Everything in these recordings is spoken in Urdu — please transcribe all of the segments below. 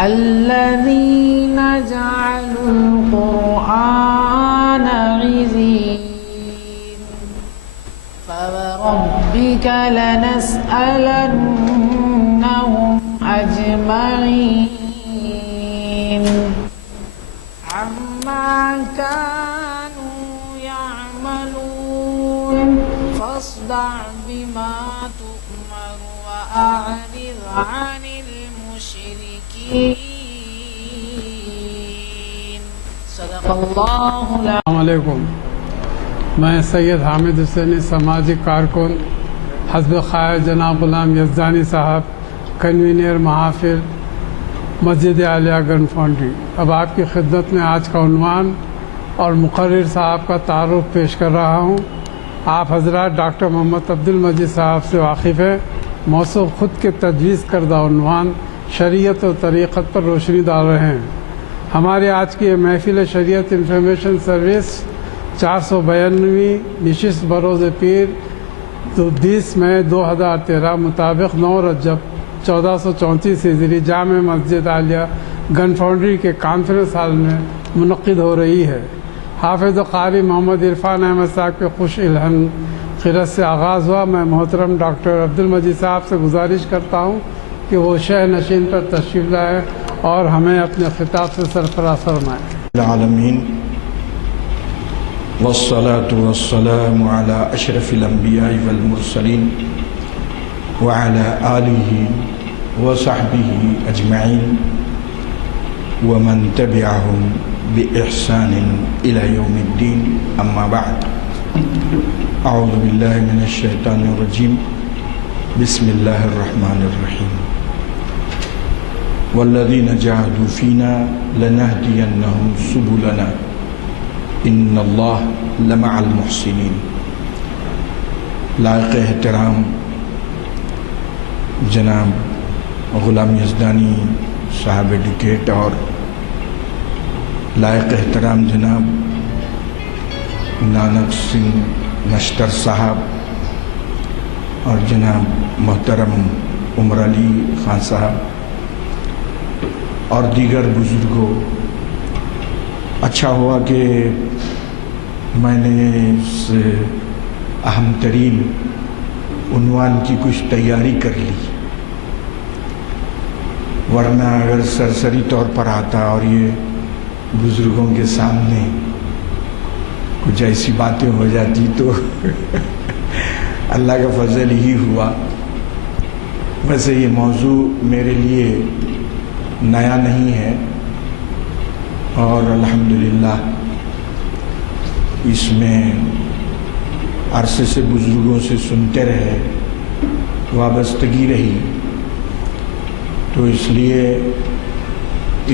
الذين جعلوا القرآن عزين فوربك لنسألنهم أجمعين عما كانوا يعملون فاصدع بما تؤمر وأعرض عن المشركين صدق الله العظيم. السلام علیکم. میں سید حامد حسینی سماجی کارکن حزب خیر جناب غلام یزدانی صاحب کنوینر محافل مسجد عالیہ گن فاؤنڈری اب آپ کی خدمت میں آج کا عنوان اور مقرر صاحب کا تعارف پیش کر رہا ہوں. آپ حضرات ڈاکٹر محمد عبدالمجید صاحب سے واقف ہیں. موضوع خود کے تجویز کردہ عنوان شریعت و طریقت پر روشنی ڈال رہے ہیں. ہماری آج کی یہ محفل شریعت انفارمیشن سروس 492ویں نشست بروز پیر 20 مئی 2013 مطابق 9 رجب 1434 ہجری جامع مسجد عالیہ گن فاؤنڈری کے کانفرنس ہال میں منعقد ہو رہی ہے. حافظ و قاری محمد عرفان احمد صاحب کے خوش الہن خیرت سے آغاز ہوا. میں محترم ڈاکٹر عبدالمجید صاحب سے گزارش کرتا ہوں کہ وہ شہ نشین پر تشریف لائیں اور ہمیں اپنے خطاب سے سرفراز فرمائیں. العالمین والصلاة والسلام على اشرف الانبیاء والمرسلین وعلى آلہ وصحبہ اجمعین ومن تبعهم بإحسان إلى يوم الدين. اما بعد اعوذ باللہ من الشیطان الرجیم. بسم اللہ الرحمن الرحیم. والذین جاہدوا فینا لنہدینہم سبلنا ان اللہ لمع المحسنین. لائق احترام جناب غلام یزدانی صاحب ایڈوکیٹ اور لائق احترام جناب نانک سنگھ نشتر صاحب اور جناب محترم عمر علی خان صاحب اور دیگر بزرگوں، اچھا ہوا کہ میں نے اس اہم ترین عنوان کی کچھ تیاری کر لی، ورنہ اگر سرسری طور پر آتا اور یہ بزرگوں کے سامنے کچھ ایسی باتیں ہو جاتی تو اللہ کا فضل ہی ہوا. ویسے یہ موضوع میرے لیے نیا نہیں ہے اور الحمدللہ اس میں عرصے سے بزرگوں سے سنتے رہے، وابستگی رہی، تو اس لیے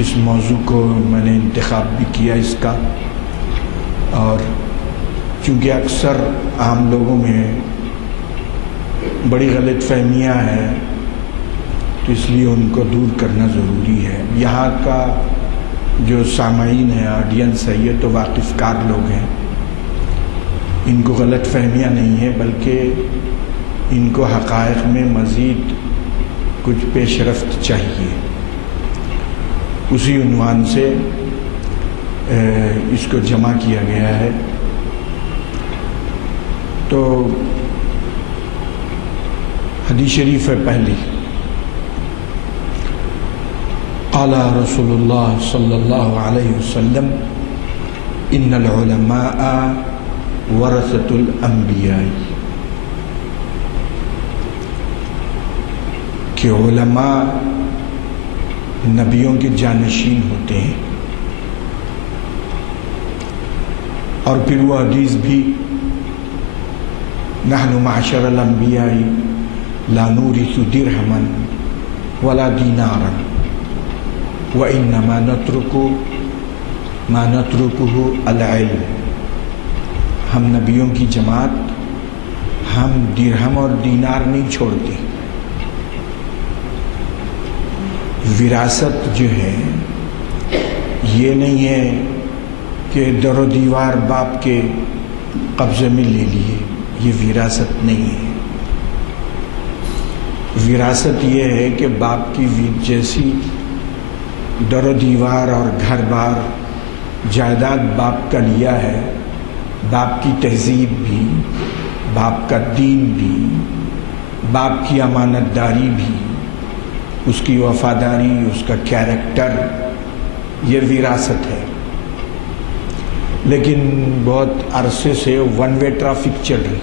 اس موضوع کو میں نے انتخاب بھی کیا اس کا. اور چونکہ اکثر عام لوگوں میں بڑی غلط فہمیاں ہیں تو اس لیے ان کو دور کرنا ضروری ہے. یہاں کا جو سامعین ہے، آڈینس ہے، یہ تو واقف کار لوگ ہیں، ان کو غلط فہمیاں نہیں ہیں بلکہ ان کو حقائق میں مزید کچھ پیش رفت چاہیے. اسی عنوان سے اس کو جمع کیا گیا ہے. تو حدیث شریف ہے پہلی. قال رسول اللہ صلی اللہ علیہ وسلم ان العلماء ورثۃ الانبیاء، کہ علماء نبیوں کے جانشین ہوتے ہیں. اور پھر وہ حدیث بھی نحن معشر الانبیاء لا نورث درہما ولا دینارا وانما نترک ما نترکہ العلم. ہم نبیوں کی جماعت ہم درہم اور دینار نہیں چھوڑتے. وراثت جو ہے یہ نہیں ہے کہ در و دیوار باپ کے قبضے میں لے لیے، یہ وراثت نہیں ہے. وراثت یہ ہے کہ باپ کی جیسی در و دیوار اور گھر بار جائیداد باپ کا لیا ہے، باپ کی تہذیب بھی، باپ کا دین بھی، باپ کی امانت داری بھی، اس کی وفاداری، اس کا کیریکٹر، یہ وراثت ہے۔ لیکن بہت عرصے سے ون وے ٹریفک چل رہی،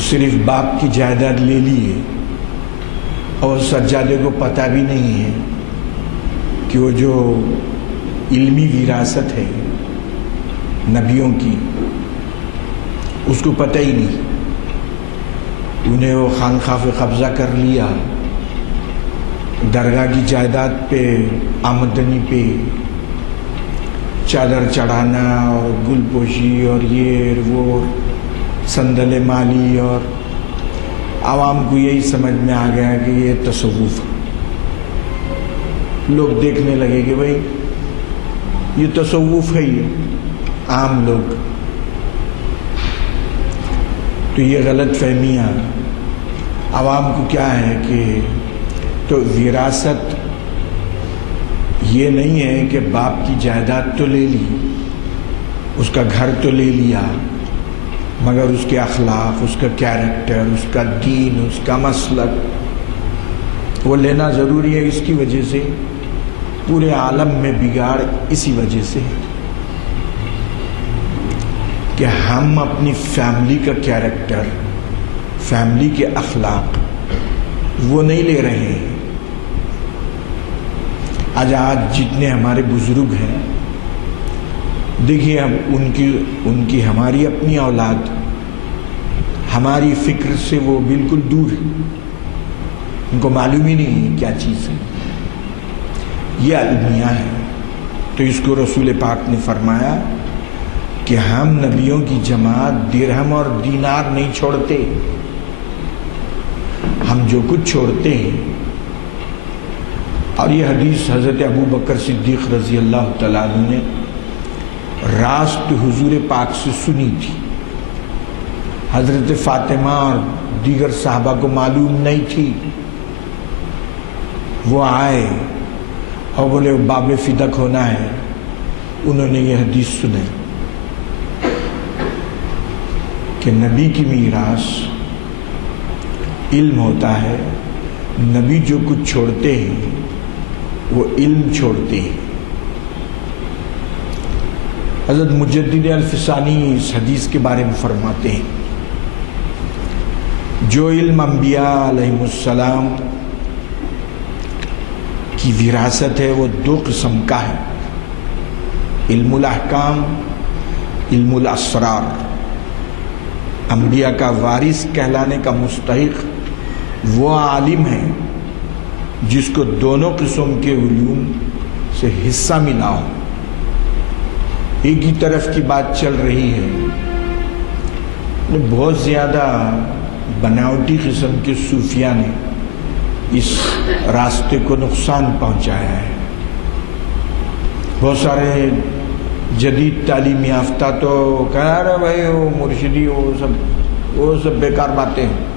صرف باپ کی جائیداد لے لی ہے اور سجادے کو پتہ بھی نہیں ہے کہ وہ جو علمی وراثت ہے نبیوں کی، اس کو پتہ ہی نہیں۔ انہیں وہ خانقاہ پہ قبضہ کر لیا، درگاہ کی جائیداد پہ، آمدنی پہ چادر چڑھانا اور گل پوشی اور یہ وہ صندل مالی، اور عوام کو یہی سمجھ میں آ گیا کہ یہ تصوف ہے۔ لوگ دیکھنے لگے کہ بھئی یہ تصوف ہے، یہ عام لوگ۔ تو یہ غلط فہمیاں عوام کو کیا ہے کہ تو وراثت یہ نہیں ہے کہ باپ کی جائیداد تو لے لی، اس کا گھر تو لے لیا، مگر اس کے اخلاق، اس کا کیریکٹر، اس کا دین، اس کا مسلک وہ لینا ضروری ہے۔ اس کی وجہ سے پورے عالم میں بگاڑ اسی وجہ سے کہ ہم اپنی فیملی کا کیریکٹر، فیملی کے اخلاق وہ نہیں لے رہے ہیں۔ آج جتنے ہمارے بزرگ ہیں، دیکھیے ہم ان کی ہماری اپنی اولاد ہماری فکر سے وہ بالکل دور ہے، ان کو معلوم ہی نہیں ہے کیا چیز ہے، یہ المیہ ہے۔ تو اس کو رسول پاک نے فرمایا کہ ہم نبیوں کی جماعت درہم اور دینار نہیں چھوڑتے، ہم جو کچھ چھوڑتے ہیں۔ اور یہ حدیث حضرت ابو بکر صدیق رضی اللہ تعالیٰ عنہ نے راست حضور پاک سے سنی تھی۔ حضرت فاطمہ اور دیگر صحابہ کو معلوم نہیں تھی، وہ آئے اور بولے باب فدق ہونا ہے، انہوں نے یہ حدیث سنے کہ نبی کی میراث علم ہوتا ہے، نبی جو کچھ چھوڑتے ہیں وہ علم چھوڑتے ہیں۔ حضرت مجدد الفسانی اس حدیث کے بارے میں فرماتے ہیں، جو علم انبیاء علیہ السلام کی وراثت ہے وہ دو قسم کا ہے، علم الاحکام، علم الاسرار۔ انبیاء کا وارث کہلانے کا مستحق وہ عالم ہے جس کو دونوں قسم کے علوم سے حصہ ملا ہو۔ ایک ہی طرف کی بات چل رہی ہے، بہت زیادہ بناوٹی قسم کے صوفیہ نے اس راستے کو نقصان پہنچایا ہے۔ بہت سارے جدید تعلیم یافتہ تو کہہ رہے بھائی وہ مرشدی وہ سب بیکار باتیں ہیں۔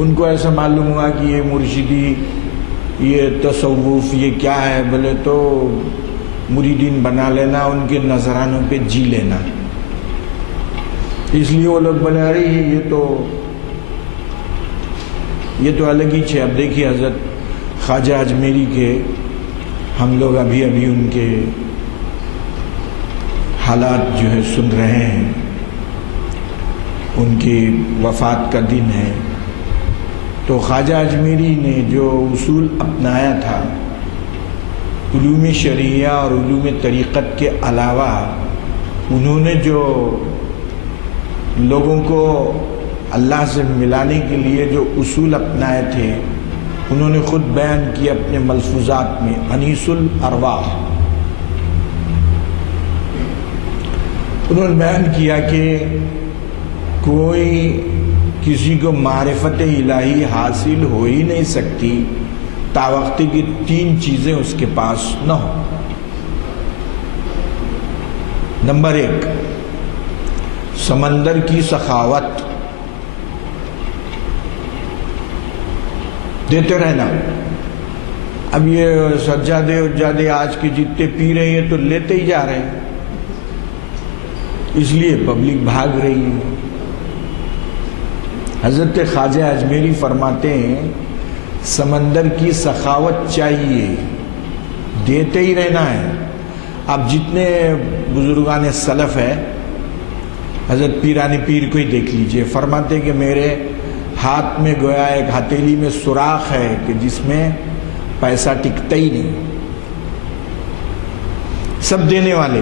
ان کو ایسا معلوم ہوا کہ یہ مرشدی، یہ تصوف، یہ کیا ہے، بولے تو مریدین بنا لینا، ان کے نذرانوں پہ جی لینا۔ اس لیے وہ لوگ بولے ارے یہ تو الگ ہی ہے۔ اب دیکھیے حضرت خواجہ اجمیری کے ہم لوگ ابھی ان کے حالات جو ہے سن رہے ہیں، ان کی وفات کا دن ہے۔ تو خواجہ اجمیری نے جو اصول اپنایا تھا علوم شریعہ اور علوم طریقت کے علاوہ، انہوں نے جو لوگوں کو اللہ سے ملانے کے لیے جو اصول اپنائے تھے، انہوں نے خود بیان کیا اپنے ملفوظات میں، انیس الارواح۔ انہوں نے بیان کیا کہ کوئی کسی کو معرفت الہی حاصل ہو ہی نہیں سکتی تا وقت کی تین چیزیں اس کے پاس نہ ہو۔ نمبر 1، سمندر کی سخاوت، دیتے رہنا. اب یہ سجادے آج کے جتنے پی رہے ہیں تو لیتے ہی جا رہے ہیں، اس لیے پبلک بھاگ رہی ہے. حضرت خواجہ اجمیری فرماتے ہیں سمندر کی سخاوت چاہیے، دیتے ہی رہنا ہے. اب جتنے بزرگان سلف ہے، حضرت پیران پیر کو ہی دیکھ لیجئے، فرماتے کہ میرے ہاتھ میں گویا ایک ہتھیلی میں سوراخ ہے کہ جس میں پیسہ ٹکتا ہی نہیں. سب دینے والے،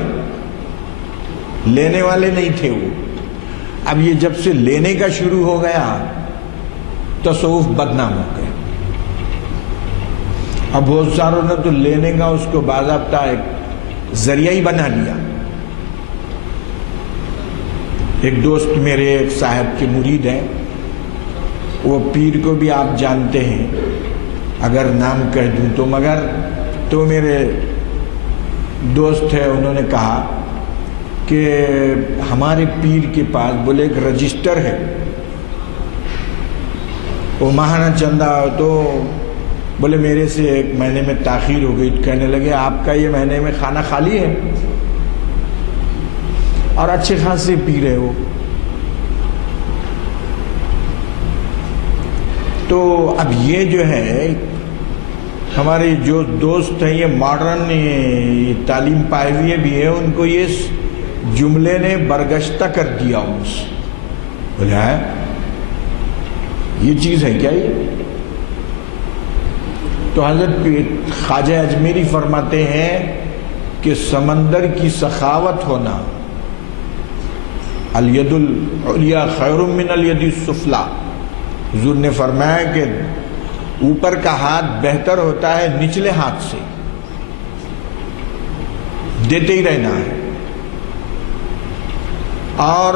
لینے والے نہیں تھے وہ. اب یہ جب سے لینے کا شروع ہو گیا تصوف بدنام ہو گیا. اب بہت ساروں نے تو لینے کا اس کو باضابطہ ایک ذریعہ ہی بنا لیا. ایک دوست میرے ایک صاحب کے مرید ہیں، وہ پیر کو بھی آپ جانتے ہیں، اگر نام کہہ دوں تو، مگر تو میرے دوست ہے، انہوں نے کہا کہ ہمارے پیر کے پاس بولے ایک رجسٹر ہے، وہ ماہانہ چندہ تو بولے میرے سے ایک مہینے میں تاخیر ہو گئی. کہنے لگے آپ کا یہ مہینے میں کھانہ خالی ہے، اور اچھے خاصے پی رہے ہو. تو اب یہ جو ہے ہمارے جو دوست ہیں، یہ ماڈرن تعلیم پائے ہوئے بھی ہیں، ان کو یہ جملے نے برگشتہ کر دیا. ان سے بولے یہ چیز ہے کیا یہ؟ تو حضرت خواجہ اجمیری فرماتے ہیں کہ سمندر کی سخاوت ہونا، الید العلیٰ خیر من الید السفلیٰ. حضور نے فرمایا کہ اوپر کا ہاتھ بہتر ہوتا ہے نچلے ہاتھ سے. دیتے ہی رہنا ہے. اور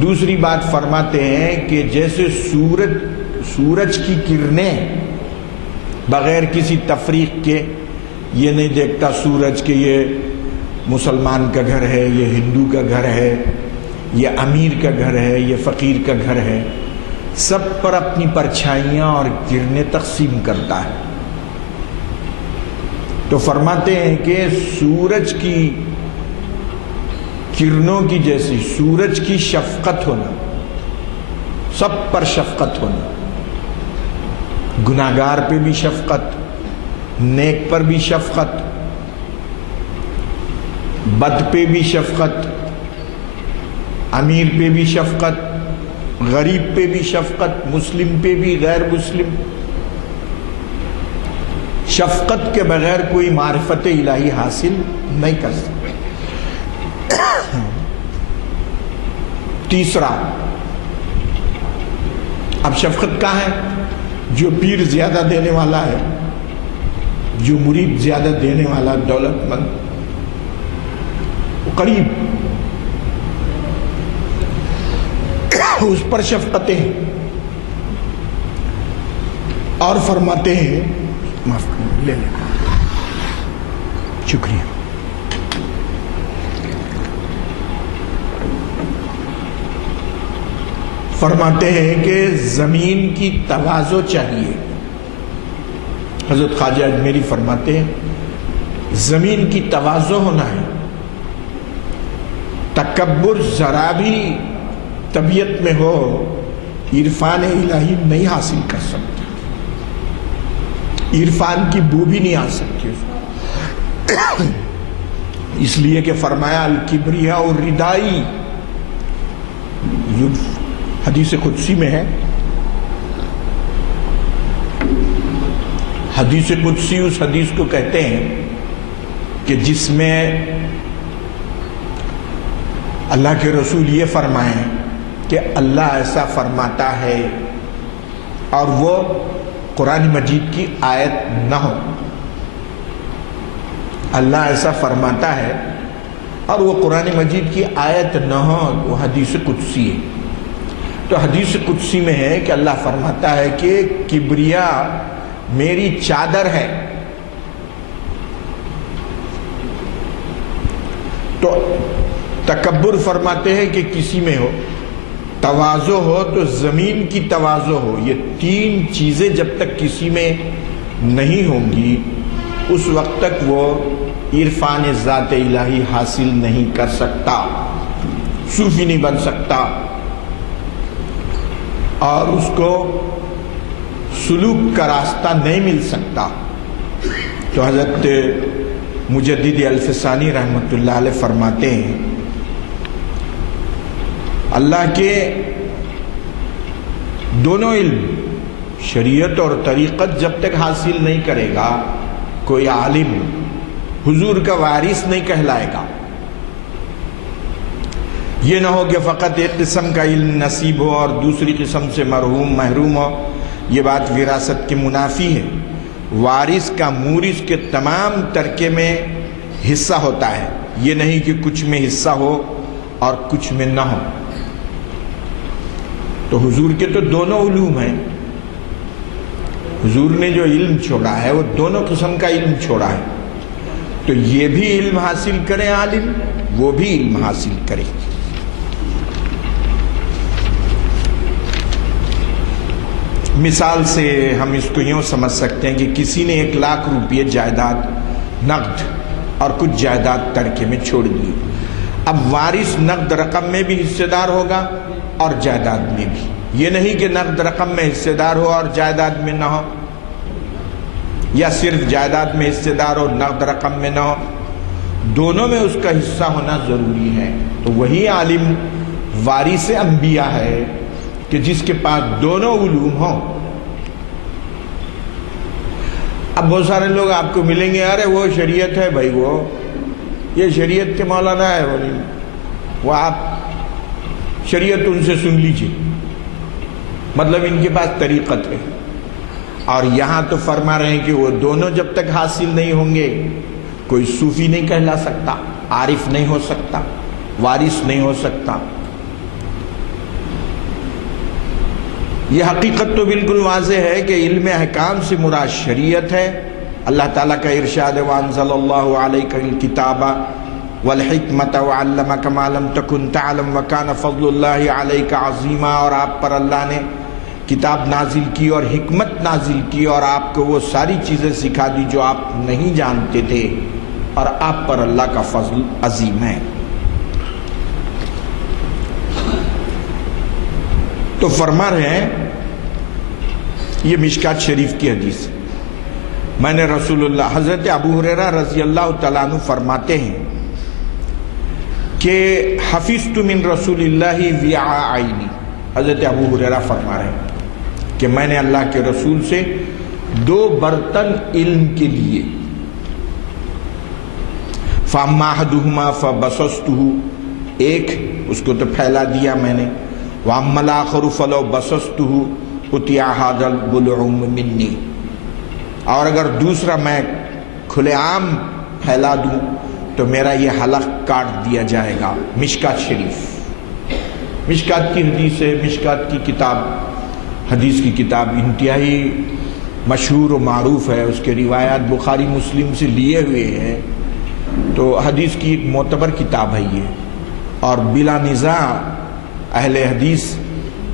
دوسری بات فرماتے ہیں کہ جیسے سورج کی کرنیں بغیر کسی تفریق کے، یہ نہیں دیکھتا سورج کہ یہ مسلمان کا گھر ہے، یہ ہندو کا گھر ہے، یہ امیر کا گھر ہے، یہ فقیر کا گھر ہے، سب پر اپنی پرچھائیاں اور کرنیں تقسیم کرتا ہے. تو فرماتے ہیں کہ سورج کی کرنوں کی جیسی سورج کی شفقت ہونا، سب پر شفقت ہونا، گناہگار پہ بھی شفقت، نیک پر بھی شفقت، بد پہ بھی شفقت، امیر پہ بھی شفقت، غریب پہ بھی شفقت، مسلم پہ بھی غیر مسلم. شفقت کے بغیر کوئی معرفت الہی حاصل نہیں کر سکتا. تیسرا، اب شفقت کہاں ہے؟ جو پیر زیادہ دینے والا ہے، جو مرید زیادہ دینے والا، دولت مند، وہ قریب، اس پر شفقتیں ہیں. اور فرماتے ہیں، معاف کریں، لے لیں، شکریہ. فرماتے ہیں کہ زمین کی تواضع چاہیے. حضرت خواجہ اجمیری فرماتے ہیں زمین کی تواضع ہونا ہے. تکبر ذرا بھی طبیعت میں ہو، عرفان الہی نہیں حاصل کر سکتا، عرفان کی بو بھی نہیں آ سکتی. اس لیے کہ فرمایا الکبریاء الردائی، حدیث قدسی میں ہے. حدیث قدسی اس حدیث کو کہتے ہیں کہ جس میں اللہ کے رسول یہ فرمائیں کہ اللہ ایسا فرماتا ہے اور وہ قرآن مجید کی آیت نہ ہو. اللہ ایسا فرماتا ہے اور وہ قرآن مجید کی آیت نہ ہو، وہ حدیث قدسی ہے. تو حدیث قدسی میں ہے کہ اللہ فرماتا ہے کہ کبریا میری چادر ہے. تو تکبر فرماتے ہیں کہ کسی میں ہو، تواضع ہو تو زمین کی تواضع ہو. یہ تین چیزیں جب تک کسی میں نہیں ہوں گی اس وقت تک وہ عرفان ذات الہی حاصل نہیں کر سکتا، صوفی نہیں بن سکتا، اور اس کو سلوک کا راستہ نہیں مل سکتا. تو حضرت مجدد الفسانی رحمۃ اللہ علیہ فرماتے ہیں اللہ کے دونوں علم، شریعت اور طریقت جب تک حاصل نہیں کرے گا کوئی عالم حضور کا وارث نہیں کہلائے گا. یہ نہ ہو کہ فقط ایک قسم کا علم نصیب ہو اور دوسری قسم سے محروم ہو. یہ بات وراثت کے منافی ہے. وارث کا مورث کے تمام ترکے میں حصہ ہوتا ہے، یہ نہیں کہ کچھ میں حصہ ہو اور کچھ میں نہ ہو. تو حضور کے تو دونوں علوم ہیں. حضور نے جو علم چھوڑا ہے وہ دونوں قسم کا علم چھوڑا ہے. تو یہ بھی علم حاصل کرے عالم، وہ بھی علم حاصل کرے. مثال سے ہم اس کو یوں سمجھ سکتے ہیں کہ کسی نے 1,00,000 روپے جائیداد نقد اور کچھ جائیداد ترکے میں چھوڑ دی. اب وارث نقد رقم میں بھی حصے دار ہوگا اور جائیداد میں بھی. یہ نہیں کہ نقد رقم میں حصے دار ہو اور جائیداد میں نہ ہو، یا صرف جائیداد میں حصے دار ہو نقد رقم میں نہ ہو. دونوں میں اس کا حصہ ہونا ضروری ہے. تو وہی عالم وارث انبیاء ہے کہ جس کے پاس دونوں علوم ہوں. اب بہت سارے لوگ آپ کو ملیں گے، ارے وہ شریعت ہے بھائی، وہ یہ شریعت کے مولانا ہے، وہ آپ شریعت ان سے سن لیجئے، مطلب ان کے پاس طریقت ہے. اور یہاں تو فرما رہے ہیں کہ وہ دونوں جب تک حاصل نہیں ہوں گے کوئی صوفی نہیں کہلا سکتا، عارف نہیں ہو سکتا، وارث نہیں ہو سکتا. یہ حقیقت تو بالکل واضح ہے کہ علم احکام سے مراد شریعت ہے. اللہ تعالیٰ کا ارشاد ہے وَأَنزَلَ اللَّهُ عَلَيْكَ الْكِتَابَ وَالْحِكْمَةَ وَعَلَّمَكَ مَا لَمْ تَكُنْ تَعْلَمْ وَكَانَ فَضْلُ اللَّهِ عَلَيْكَ عَظِيمًا. اور آپ پر اللہ نے کتاب نازل کی اور حکمت نازل کی اور آپ کو وہ ساری چیزیں سکھا دی جو آپ نہیں جانتے تھے، اور آپ پر اللہ کا فضل عظیم ہے. تو فرما رہے ہیں، یہ مشکات شریف کی حدیث ہے، میں نے رسول اللہ حضرت ابو ہریرہ رضی اللہ تعالیٰ عنہ فرماتے ہیں کہ حفظت من رسول اللہ وعاء عینی. حضرت ابو ہریرہ فرما رہے ہیں کہ میں نے اللہ کے رسول سے 2 برتن علم کے لیے، فَأَمَّا أَحَدُهُمَا فَبَسَطْتُهُ، ایک اس کو تو پھیلا دیا میں نے، وَأَمَّا الْآخَرُ فَلَوْ بَسَطْتُهُ قُطِعَ هَذَا الْبُلْعُمُ مِنِّي. اور اگر دوسرا میں کھلے عام پھیلا دوں تو میرا یہ حلق کاٹ دیا جائے گا. مشکات شریف، مشکات کی حدیث ہے. مشکات کی کتاب، حدیث کی کتاب انتہائی مشہور و معروف ہے. اس کے روایات بخاری مسلم سے لیے ہوئے ہیں. تو حدیث کی ایک معتبر کتاب ہے یہ، اور بلا نزاع اہل حدیث،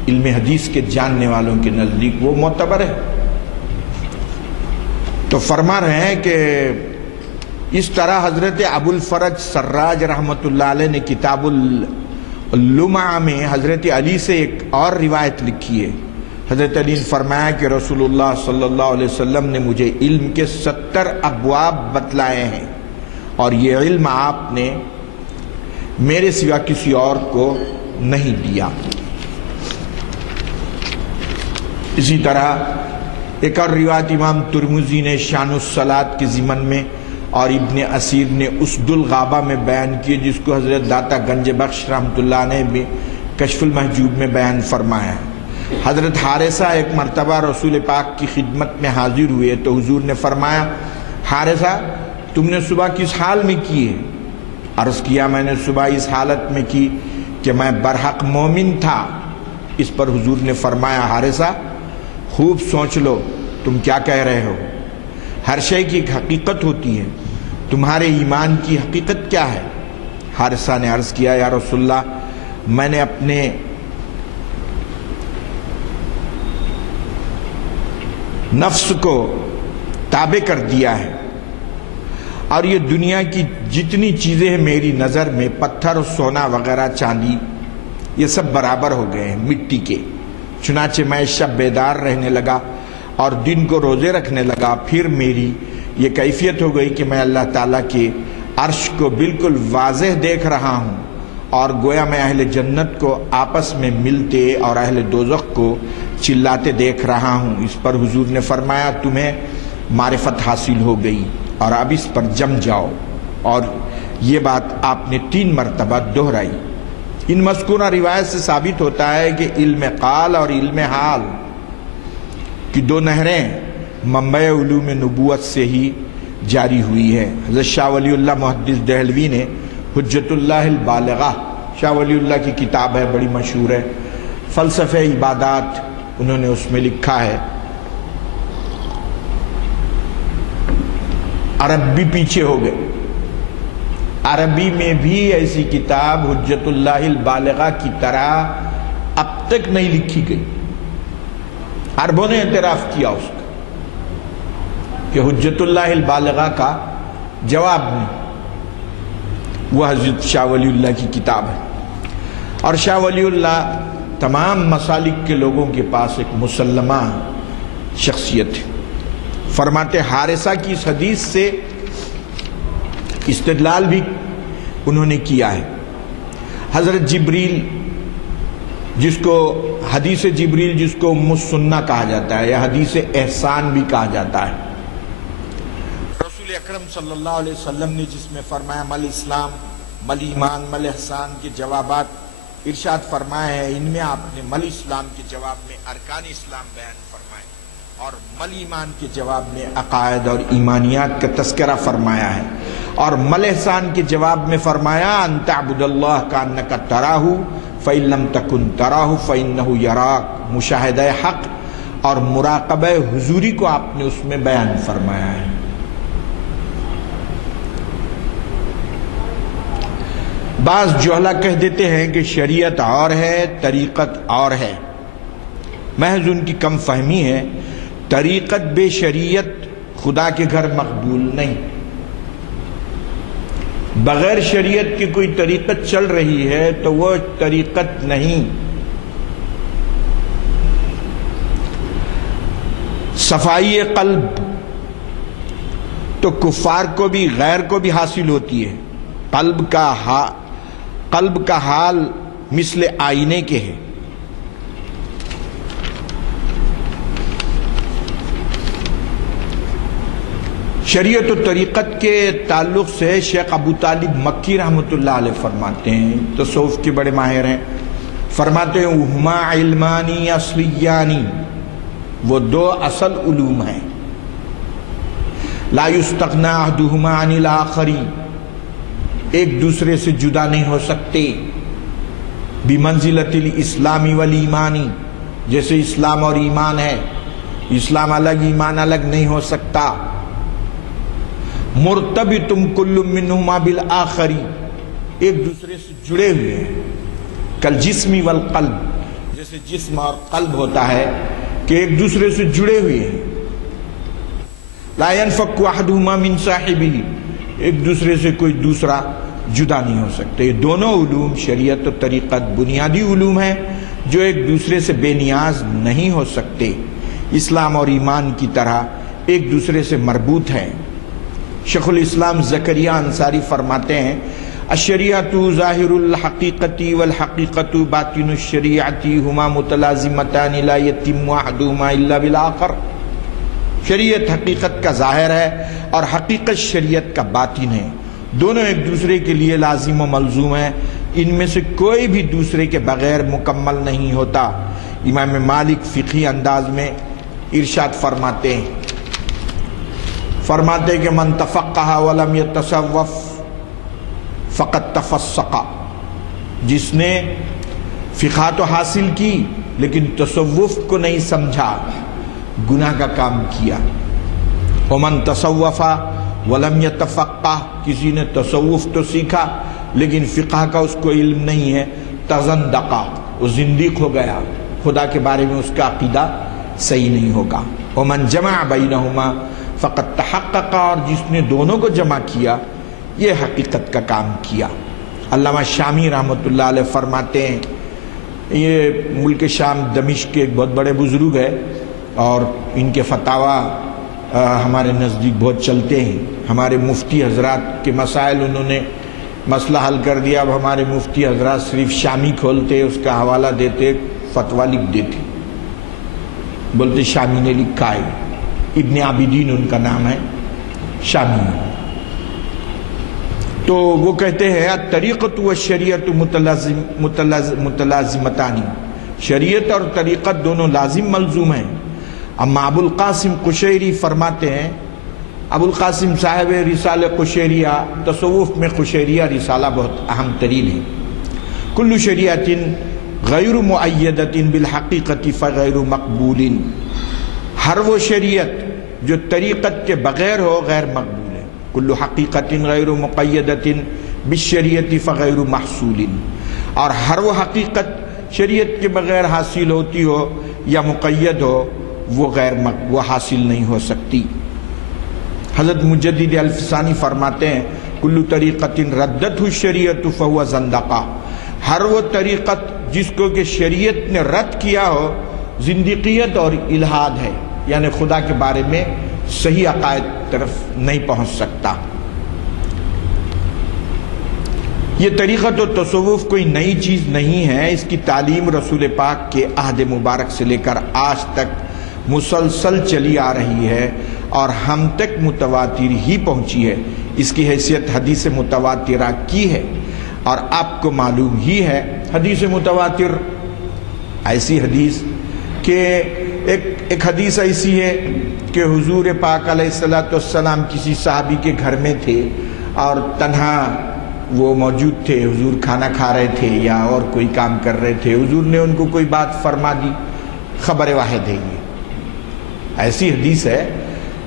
علم حدیث کے جاننے والوں کے نزدیک وہ معتبر ہے. تو فرما رہے ہیں کہ اس طرح حضرت ابو الفرج سراج رحمۃ اللہ علیہ نے کتاب اللمع میں حضرت علی سے ایک اور روایت لکھی ہے. حضرت علی نے فرمایا کہ رسول اللہ صلی اللہ علیہ وسلم نے مجھے علم کے 70 ابواب بتلائے ہیں، اور یہ علم آپ نے میرے سوا کسی اور کو نہیں دیا. اسی طرح ایک اور روایت امام ترمذی نے شان الصلاۃ کے ضمن میں اور ابن اسیر نے اسد الغابہ میں بیان کیے، جس کو حضرت داتا گنج بخش رحمۃ اللہ نے بھی کشف المحجوب میں بیان فرمایا. حضرت حارثہ ایک مرتبہ رسول پاک کی خدمت میں حاضر ہوئے تو حضور نے فرمایا، حارثہ تم نے صبح کس حال میں کی ہے؟ عرض کیا میں نے صبح اس حالت میں کی کہ میں برحق مومن تھا. اس پر حضور نے فرمایا، حارثہ خوب سوچ لو تم کیا کہہ رہے ہو. ہر شے کی ایک حقیقت ہوتی ہے، تمہارے ایمان کی حقیقت کیا ہے؟ حارثہ نے عرض کیا، یا رسول اللہ میں نے اپنے نفس کو تابع کر دیا ہے، اور یہ دنیا کی جتنی چیزیں ہیں میری نظر میں، پتھر، سونا وغیرہ، چاندی، یہ سب برابر ہو گئے ہیں مٹی کے۔ چنانچہ میں شب بیدار رہنے لگا اور دن کو روزے رکھنے لگا، پھر میری یہ کیفیت ہو گئی کہ میں اللہ تعالیٰ کے عرش کو بالکل واضح دیکھ رہا ہوں، اور گویا میں اہل جنت کو آپس میں ملتے اور اہل دوزخ کو چلاتے دیکھ رہا ہوں۔ اس پر حضور نے فرمایا تمہیں معرفت حاصل ہو گئی اور اب اس پر جم جاؤ، اور یہ بات آپ نے 3 مرتبہ دہرائی۔ ان مذکورہ روایت سے ثابت ہوتا ہے کہ علم قال اور علم حال کی 2 نہریں منبع علوم نبوت سے ہی جاری ہوئی ہے۔ حضرت شاہ ولی اللہ محدث دہلوی نے حجت اللہ البالغہ، شاہ ولی اللہ کی کتاب ہے، بڑی مشہور ہے، فلسفہ عبادات، انہوں نے اس میں لکھا ہے، عرب بھی پیچھے ہو گئے، عربی میں بھی ایسی کتاب حجت اللہ البالغہ کی طرح اب تک نہیں لکھی گئی۔ عربوں نے اعتراف کیا اس کا کہ حجت اللہ البالغہ کا جواب نہیں، وہ حضرت شاہ ولی اللہ کی کتاب ہے۔ اور شاہ ولی اللہ تمام مسالک کے لوگوں کے پاس ایک مسلمہ شخصیت ہے۔ فرماتے حارثہ کی اس حدیث سے استدلال بھی انہوں نے کیا ہے۔ حضرت جبریل، جس کو حدیث جبریل جس کو ام السنہ کہا جاتا ہے یا حدیث احسان بھی کہا جاتا ہے، رسول اکرم صلی اللہ علیہ وسلم نے جس میں فرمایا مل اسلام، مل ایمان، مل احسان کے جوابات ارشاد فرمائے ہیں، ان میں آپ نے مل اسلام کے جواب میں ارکان اسلام بیان فرمائے اور مل ایمان کے جواب میں عقائد اور ایمانیات کا تذکرہ فرمایا ہے، اور مل احسان کے جواب میں فرمایا ان تعبد اللہ کانک تراہ فإن لم تکن تراہ فإنہ یراک، مشاہدہ حق اور مراقبہ حضوری کو آپ نے اس میں بیان فرمایا ہے۔ بعض جہلا کہہ دیتے ہیں کہ شریعت اور ہے، طریقت اور ہے، محض ان کی کم فہمی ہے۔ طریقت بے شریعت خدا کے گھر مقبول نہیں۔ بغیر شریعت کی کوئی طریقت چل رہی ہے تو وہ طریقت نہیں۔ صفائی قلب تو کفار کو بھی غیر کو بھی حاصل ہوتی ہے۔ قلب کا حال مثل آئینے کے ہے۔ شریعت و طریقت کے تعلق سے شیخ ابو طالب مکی رحمۃ اللہ علیہ فرماتے ہیں، تصوف کے بڑے ماہر ہیں، فرماتے ہیں ہما علمانی اصلیانی، وہ 2 اصل علوم ہیں، لا یستغنی احدہما عن الاخری، ایک دوسرے سے جدا نہیں ہو سکتے، بمنزلۃ الاسلام والایمانی، جیسے اسلام اور ایمان ہے، اسلام الگ ایمان الگ نہیں ہو سکتا، مرتبط کل منہما بالآخری، ایک دوسرے سے جڑے ہوئے ہیں، کالجسم والقلب، جیسے جسم اور قلب ہوتا ہے کہ ایک دوسرے سے جڑے ہوئے ہیں، لا ينفك احدهما من صاحبه، ایک دوسرے سے کوئی دوسرا جدا نہیں ہو سکتے۔ یہ دونوں علوم شریعت و طریقت بنیادی علوم ہیں جو ایک دوسرے سے بے نیاز نہیں ہو سکتے، اسلام اور ایمان کی طرح ایک دوسرے سے مربوط ہیں۔ شیخ الاسلام زکریا انصاری فرماتے ہیں الشریعۃ ظاہر الحقیقت والحقیقت باطن الشریعت ہما متلازمتان لا یتم احدہما الا بالآخر، شریعت حقیقت کا ظاہر ہے اور حقیقت شریعت کا باطن ہے، دونوں ایک دوسرے کے لیے لازم و ملزوم ہیں، ان میں سے کوئی بھی دوسرے کے بغیر مکمل نہیں ہوتا۔ امام مالک فقہی انداز میں ارشاد فرماتے ہیں کہ من تفقہ ولم یتصوف فقد تفسق، جس نے فقہ تو حاصل کی لیکن تصوف کو نہیں سمجھا، گناہ کا کام کیا۔ ومن تصوف ولم یتفقہ، کسی نے تصوف تو سیکھا لیکن فقہ کا اس کو علم نہیں ہے، تزندقہ، وہ زندیق ہو گیا، خدا کے بارے میں اس کا عقیدہ صحیح نہیں ہوگا۔ ومن جمع بینہما فقد تحقق، اور جس نے دونوں کو جمع کیا یہ حقیقت کا کام کیا۔ علامہ شامی رحمۃ اللہ علیہ فرماتے ہیں، یہ ملک شام دمشق کے ایک بہت بڑے بزرگ ہے اور ان کے فتاویٰ ہمارے نزدیک بہت چلتے ہیں۔ ہمارے مفتی حضرات کے مسائل انہوں نے مسئلہ حل کر دیا، اب ہمارے مفتی حضرات صرف شامی کھولتے، اس کا حوالہ دیتے، فتویٰ لکھ دیتے، بولتے شامی نے لکھا ہے، ابن عابدین ان کا نام ہے، شامی۔ تو وہ کہتے ہیں الطریقۃ والشریعۃ متلازمتان، شریعت اور طریقت دونوں لازم ملزوم ہیں۔ اما ابو القاسم قشیری فرماتے ہیں، ابو القاسم صاحب رسالہ قشیریہ، تصوف میں قشیریہ رسالہ بہت اہم ترین ہے۔ کل شریعت غیر مؤیدۃ بالحقیقۃ فغیر مقبول، ہر وہ شریعت جو طریقت کے بغیر ہو غیر مقبول ہے۔ کل حقیقت غیر مقیدۃ بالشریعۃ فغیر محصول، اور ہر وہ حقیقت شریعت کے بغیر حاصل ہوتی ہو یا مقید ہو وہ حاصل نہیں ہو سکتی۔ حضرت مجدد الفسانی فرماتے ہیں کل طریقت ردتہ الشریعۃ فہو زندقہ، ہر وہ طریقت جس کو کہ شریعت نے رد کیا ہو زندقیت اور الہاد ہے، یعنی خدا کے بارے میں صحیح عقائد طرف نہیں پہنچ سکتا۔ یہ طریقت و تصوف کوئی نئی چیز نہیں ہے، اس کی تعلیم رسول پاک کے عہد مبارک سے لے کر آج تک مسلسل چلی آ رہی ہے اور ہم تک متواتر ہی پہنچی ہے۔ اس کی حیثیت حدیث متواترہ کی ہے، اور آپ کو معلوم ہی ہے حدیث متواتر ایسی حدیث کہ ایک حدیث ایسی ہے کہ حضور پاک علیہ السلام کسی صحابی کے گھر میں تھے اور تنہا وہ موجود تھے، حضور کھانا کھا رہے تھے یا اور کوئی کام کر رہے تھے، حضور نے ان کو کوئی بات فرما دی، خبر واحد ہے یہ، ایسی حدیث ہے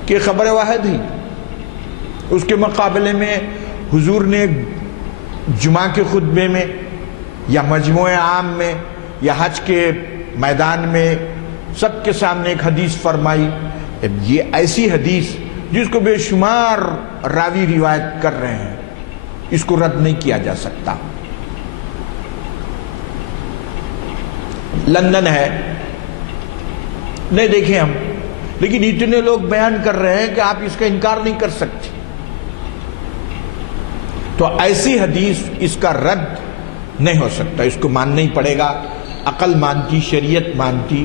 کہ خبر واحد ہی۔ اس کے مقابلے میں حضور نے جمعہ کے خطبے میں یا مجموعہ عام میں یا حج کے میدان میں سب کے سامنے ایک حدیث فرمائی، یہ ایسی حدیث جس کو بے شمار راوی روایت کر رہے ہیں، اس کو رد نہیں کیا جا سکتا۔ لندن ہے، نہیں دیکھیں ہم، لیکن اتنے لوگ بیان کر رہے ہیں کہ آپ اس کا انکار نہیں کر سکتے۔ تو ایسی حدیث اس کا رد نہیں ہو سکتا، اس کو ماننا ہی پڑے گا۔ عقل مانتی، شریعت مانتی،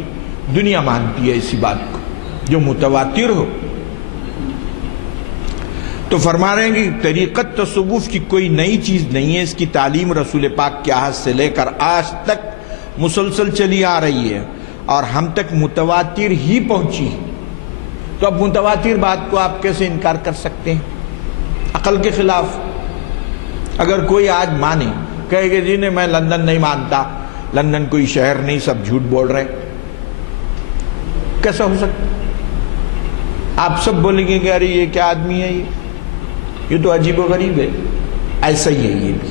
دنیا مانتی ہے ایسی بات کو جو متواتر ہو۔ تو فرما رہے ہیں کہ طریقت تصوف کی کوئی نئی چیز نہیں ہے، اس کی تعلیم رسول پاک کے عہد سے لے کر آج تک مسلسل چلی آ رہی ہے اور ہم تک متواتر ہی پہنچی ہے۔ تو اب متواتر بات کو آپ کیسے انکار کر سکتے ہیں عقل کے خلاف؟ اگر کوئی آج مانے، کہے کہ جی نے میں لندن نہیں مانتا، لندن کوئی شہر نہیں، سب جھوٹ بول رہے، کیسا ہو سکتا؟ آپ سب بولیں گے کہ ارے یہ کیا آدمی ہے، یہ تو عجیب و غریب ہے۔ ایسا ہی ہے یہ بھی،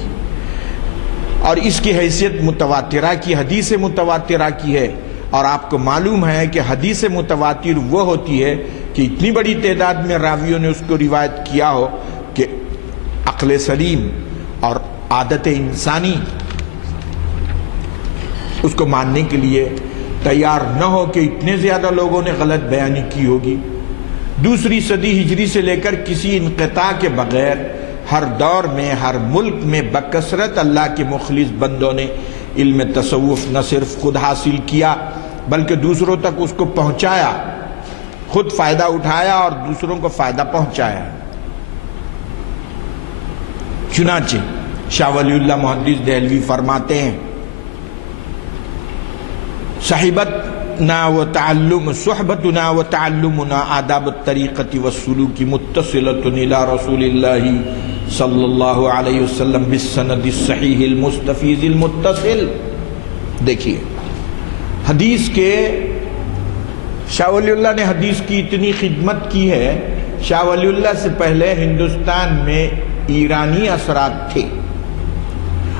اور اس کی حیثیت متواترہ کی، حدیث متواترہ کی ہے۔ اور آپ کو معلوم ہے کہ حدیث متواتر وہ ہوتی ہے کہ اتنی بڑی تعداد میں راویوں نے اس کو روایت کیا ہو کہ عقل سلیم اور عادت انسانی اس کو ماننے کے لیے تیار نہ ہو کہ اتنے زیادہ لوگوں نے غلط بیانی کی ہوگی۔ دوسری صدی ہجری سے لے کر کسی انقطاع کے بغیر ہر دور میں، ہر ملک میں بکثرت اللہ کے مخلص بندوں نے علم تصوف نہ صرف خود حاصل کیا بلکہ دوسروں تک اس کو پہنچایا، خود فائدہ اٹھایا اور دوسروں کو فائدہ پہنچایا۔ چنانچہ شاہ ولی اللہ محدث دہلوی فرماتے ہیں صحبتنا و تعلمنا آداب الطریقت والسلوک متصلۃ الی رسول اللہ صلی اللہ علیہ وسلم بالسند الصحیح المستفیض المتصل۔ دیکھیے حدیث کے، شاہ ولی اللہ نے حدیث کی اتنی خدمت کی ہے، شاہ ولی اللہ سے پہلے ہندوستان میں ایرانی اثرات تھے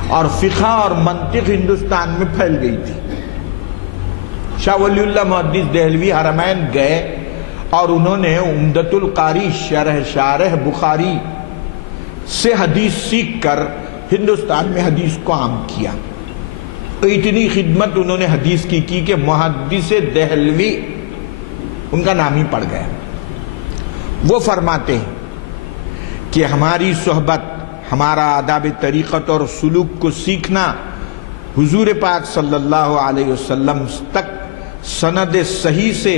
اور فقہ اور منطق ہندوستان میں پھیل گئی تھی۔ شاہ ولی اللہ محدث دہلوی حرمین گئے اور انہوں نے عمدۃ القاری شارح بخاری سے حدیث سیکھ کر ہندوستان میں حدیث کو عام کیا. اتنی خدمت انہوں نے حدیث کی کہ محدث دہلوی ان کا نام ہی پڑ گیا. وہ فرماتے ہیں کہ ہماری صحبت، ہمارا آداب طریقت اور سلوک کو سیکھنا حضور پاک صلی اللہ علیہ وسلم تک سند صحیح سے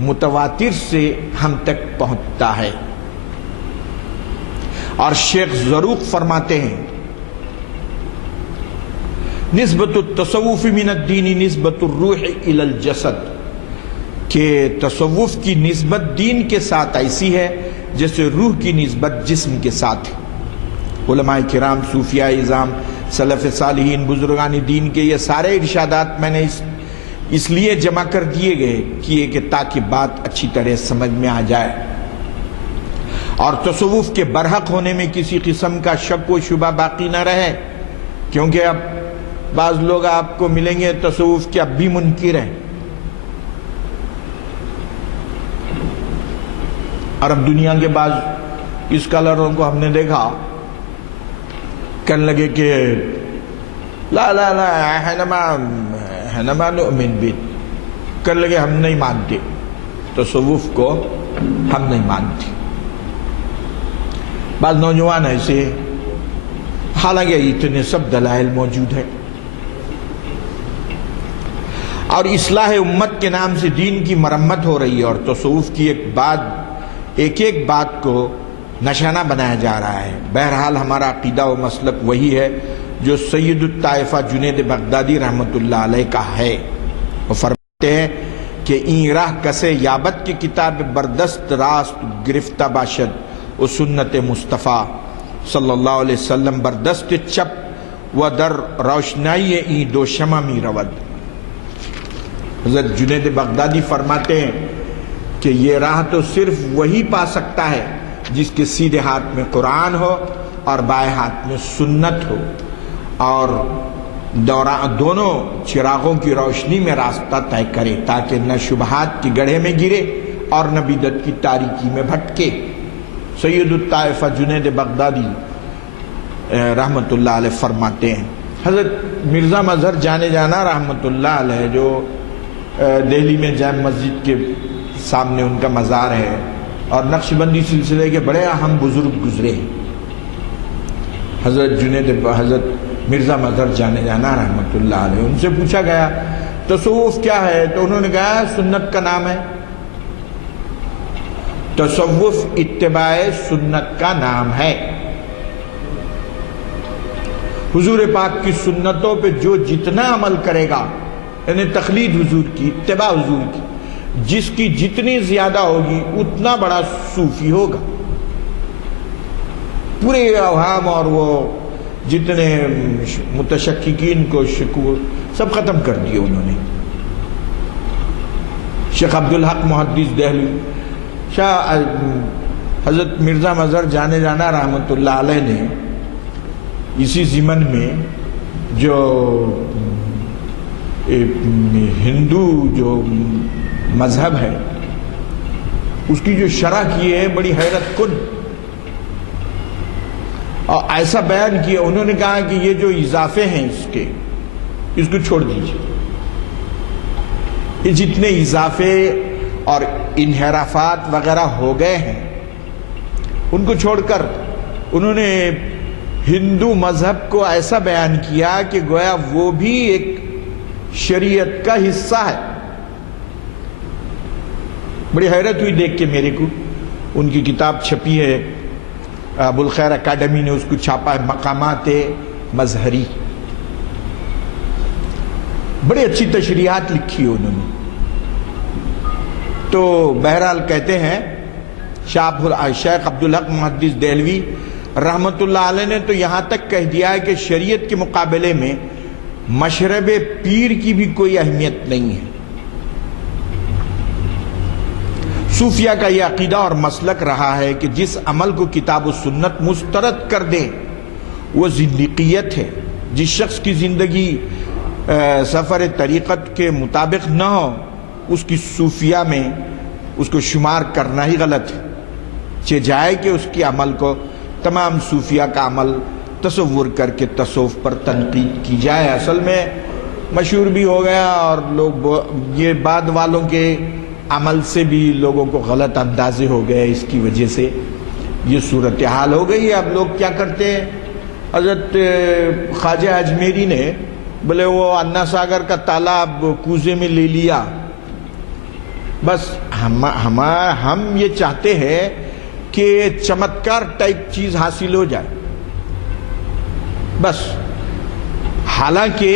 متواتر سے ہم تک پہنچتا ہے. اور شیخ زروق فرماتے ہیں نسبت التصوف من الدین نسبت الروح الی الجسد، کہ تصوف کی نسبت دین کے ساتھ ایسی ہے جیسے روح کی نسبت جسم کے ساتھ ہے. علماء کرام، صوفیاء اعظام، سلف صالحین، بزرگان دین کے یہ سارے ارشادات میں نے اس لیے جمع کر دیے کہ تاکہ بات اچھی طرح سمجھ میں آ جائے اور تصوف کے برحق ہونے میں کسی قسم کا شک و شبہ باقی نہ رہے. کیونکہ اب بعض لوگ آپ کو ملیں گے تصوف کے اب بھی منکر ہیں، اور اب دنیا کے بعض اسکالروں کو ہم نے دیکھا کہنے لگے کہ لا لا لا حینما نؤمن بھی، کہنے لگے ہم نہیں مانتے تصوف کو، ہم نہیں مانتے. بعض نوجوان ایسے، حالانکہ اتنے سب دلائل موجود ہیں. اور اصلاح امت کے نام سے دین کی مرمت ہو رہی ہے اور تصوف کی ایک ایک بات کو نشانہ بنایا جا رہا ہے. بہرحال ہمارا عقیدہ و مسلک وہی ہے جو سید الطائفہ جنید بغدادی رحمت اللہ علیہ کا ہے. وہ فرماتے ہیں کہ این راہ کسے یابت کی کتاب بردست راست گرفتہ باشد و سنت مصطفیٰ صلی اللہ علیہ وسلم بردست چپ و در روشنائی این دو شمع می رود. حضرت جنید بغدادی فرماتے ہیں کہ یہ راہ تو صرف وہی پا سکتا ہے جس کے سیدھے ہاتھ میں قرآن ہو اور بائیں ہاتھ میں سنت ہو، اور دونوں چراغوں کی روشنی میں راستہ طے کرے تاکہ نہ شبہات کی گڑھے میں گرے اور نہ بدعت کی تاریکی میں بھٹکے. سید الطائفہ جنید بغدادی رحمت اللہ علیہ فرماتے ہیں. حضرت مرزا مظہر جانے جانا رحمت اللہ علیہ، جو دہلی میں جامع مسجد کے سامنے ان کا مزار ہے اور نقش بندی سلسلے کے بڑے اہم بزرگ گزرے ہیں، حضرت مرزا مظہر جانے جانا رحمت اللہ علیہ. ان سے پوچھا گیا تصوف کیا ہے تو انہوں نے کہا سنت کا نام ہے. تصوف اتباع سنت کا نام ہے. حضور پاک کی سنتوں پہ جو جتنا عمل کرے گا، یعنی تقلید حضور کی، اتباع حضور کی، جس کی جتنی زیادہ ہوگی اتنا بڑا صوفی ہوگا. پورے اوہام اور وہ جتنے متشککین کو شکوک سب ختم کر دیے انہوں نے. شیخ عبدالحق محدث دہلوی، حضرت مرزا مظہر جانے جانا رحمت اللہ علیہ نے اسی ضمن میں جو ہندو جو مذہب ہے اس کی جو شرح کی ہے بڑی حیرت کن، اور ایسا بیان کیا انہوں نے کہا کہ یہ جو اضافے ہیں اس کو چھوڑ دیجیے. یہ جتنے اضافے اور انحرافات وغیرہ ہو گئے ہیں ان کو چھوڑ کر انہوں نے ہندو مذہب کو ایسا بیان کیا کہ گویا وہ بھی ایک شریعت کا حصہ ہے. بڑی حیرت ہوئی دیکھ کے میرے کو. ان کی کتاب چھپی ہے، ابو الخیر اکیڈمی نے اس کو چھاپا ہے، مقامات مظہری. بڑی اچھی تشریحات لکھی ہے انہوں نے. تو بہرحال کہتے ہیں شیخ عبدالحق محدث دہلوی رحمت اللہ علیہ نے تو یہاں تک کہہ دیا ہے کہ شریعت کے مقابلے میں مشرب پیر کی بھی کوئی اہمیت نہیں ہے. صوفیہ کا یہ عقیدہ اور مسلک رہا ہے کہ جس عمل کو کتاب و سنت مسترد کر دے وہ زندقیت ہے. جس شخص کی زندگی سفر طریقت کے مطابق نہ ہو اس کی صوفیہ میں اس کو شمار کرنا ہی غلط ہے. جائے کہ اس کی عمل کو تمام صوفیہ کا عمل تصور کر کے تصوف پر تنقید کی جائے. اصل میں مشہور بھی ہو گیا اور لوگ یہ بعد والوں کے عمل سے بھی لوگوں کو غلط اندازے ہو گئے. اس کی وجہ سے یہ صورتحال ہو گئی ہے. اب لوگ کیا کرتے ہیں, حضرت خواجہ اجمیری نے بولے وہ انا ساگر کا تالاب کوزے میں لے لیا. بس ہم یہ چاہتے ہیں کہ چمتکار ٹائپ چیز حاصل ہو جائے بس. حالانکہ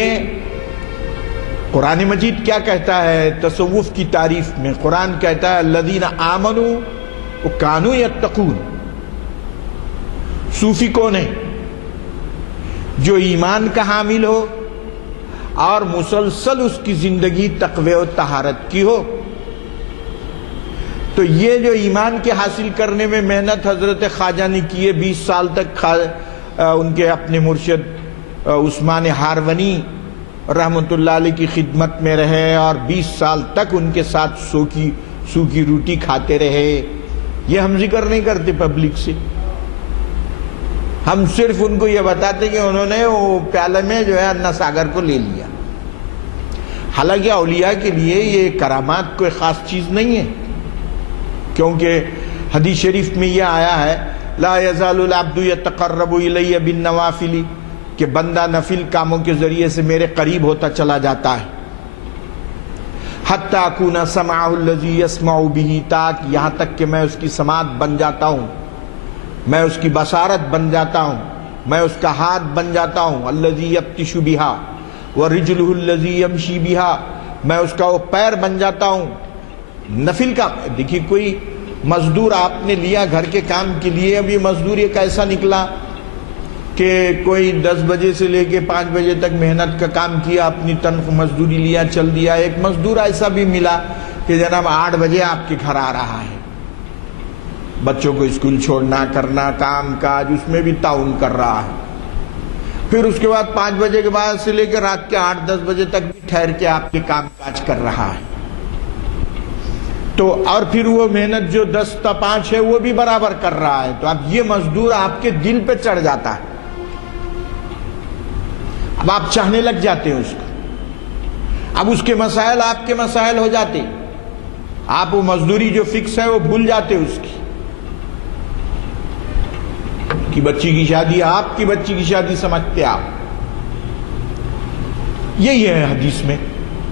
قرآن مجید کیا کہتا ہے تصوف کی تعریف میں؟ قرآن کہتا ہے الذین آمنوا وکانوا یتقون. صوفی کون ہے؟ جو ایمان کا حامل ہو اور مسلسل اس کی زندگی تقوی و طہارت کی ہو. تو یہ جو ایمان کے حاصل کرنے میں محنت حضرت خواجہ نے کی ہے، 20 سال تک ان کے اپنے مرشد عثمان ہارونی رحمت اللہ علیہ کی خدمت میں رہے اور 20 سال تک ان کے ساتھ سو کی روٹی کھاتے رہے. یہ ہم ذکر نہیں کرتے پبلک سے، ہم صرف ان کو یہ بتاتے کہ انہوں نے وہ پیالے میں جو ہے انا ساگر کو لے لیا. حالانکہ اولیاء کے لیے یہ کرامات کوئی خاص چیز نہیں ہے، کیونکہ حدیث شریف میں یہ آیا ہے لا یزال العبد یتقرب الی بالنوافل، کہ بندہ نفل کاموں کے ذریعے سے میرے قریب ہوتا چلا جاتا ہے. حتی اکون سمعہ الذی یسمع بہ، تاکہ یہاں تک کہ میں اس کی سماعت بن جاتا ہوں، میں اس کی بصارت بن جاتا ہوں، میں اس کا ہاتھ بن جاتا ہوں. الذی یبطش بہا ورجلہ الذی یمشی بہا، میں اس کا وہ پیر بن جاتا ہوں. نفل کا دیکھیے، کوئی مزدور آپ نے لیا گھر کے کام کے لیے، اب یہ مزدور یہ کیسا نکلا کہ کوئی 10 بجے سے لے کے 5 بجے تک محنت کا کام کیا، اپنی تنخواہ مزدوری لیا، چل دیا. ایک مزدور ایسا بھی ملا کہ جناب 8 بجے آپ کے گھر آ رہا ہے، بچوں کو اسکول چھوڑنا، کرنا، کام کاج، اس میں بھی تعاون کر رہا ہے. پھر اس کے بعد 5 بجے کے بعد سے لے کے رات کے 8-10 بجے تک بھی ٹھہر کے آپ کے کام کاج کر رہا ہے. تو اور پھر وہ محنت جو 10 تا 5 ہے وہ بھی برابر کر رہا ہے. تو اب یہ مزدور آپ کے دل پہ چڑھ جاتا ہے، اب آپ چاہنے لگ جاتے ہیں اس کو. اب اس کے مسائل آپ کے مسائل ہو جاتے، آپ وہ مزدوری جو فکس ہے وہ بھول جاتے. اس کی بچی کی شادی آپ کی بچی کی شادی سمجھتے آپ. یہی ہے حدیث میں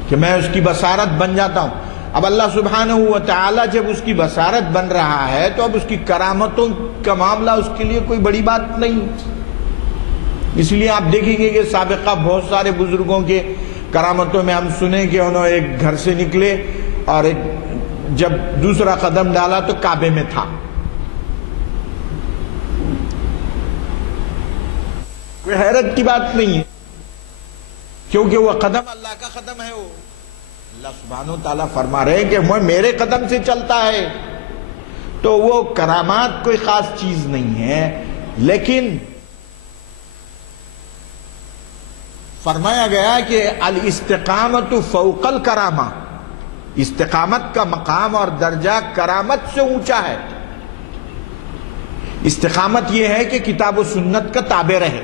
کہ میں اس کی بصارت بن جاتا ہوں. اب اللہ سبحانہ و تعالی جب اس کی بصارت بن رہا ہے تو اب اس کی کرامتوں کا معاملہ اس کے لیے کوئی بڑی بات نہیں. اس لیے آپ دیکھیں گے کہ سابقہ بہت سارے بزرگوں کے کرامتوں میں ہم سنیں کہ انہوں ایک گھر سے نکلے اور جب دوسرا قدم ڈالا تو کعبے میں تھا. کوئی حیرت کی بات نہیں ہے، کیونکہ وہ قدم اللہ کا قدم ہے. وہ اللہ سبحانہ وتعالیٰ فرما رہے ہیں کہ وہ میرے قدم سے چلتا ہے. تو وہ کرامات کوئی خاص چیز نہیں ہے، لیکن فرمایا گیا کہ الاستقامت فوق الکرامہ، استقامت کا مقام اور درجہ کرامت سے اونچا ہے. استقامت یہ ہے کہ کتاب و سنت کا تابع رہے،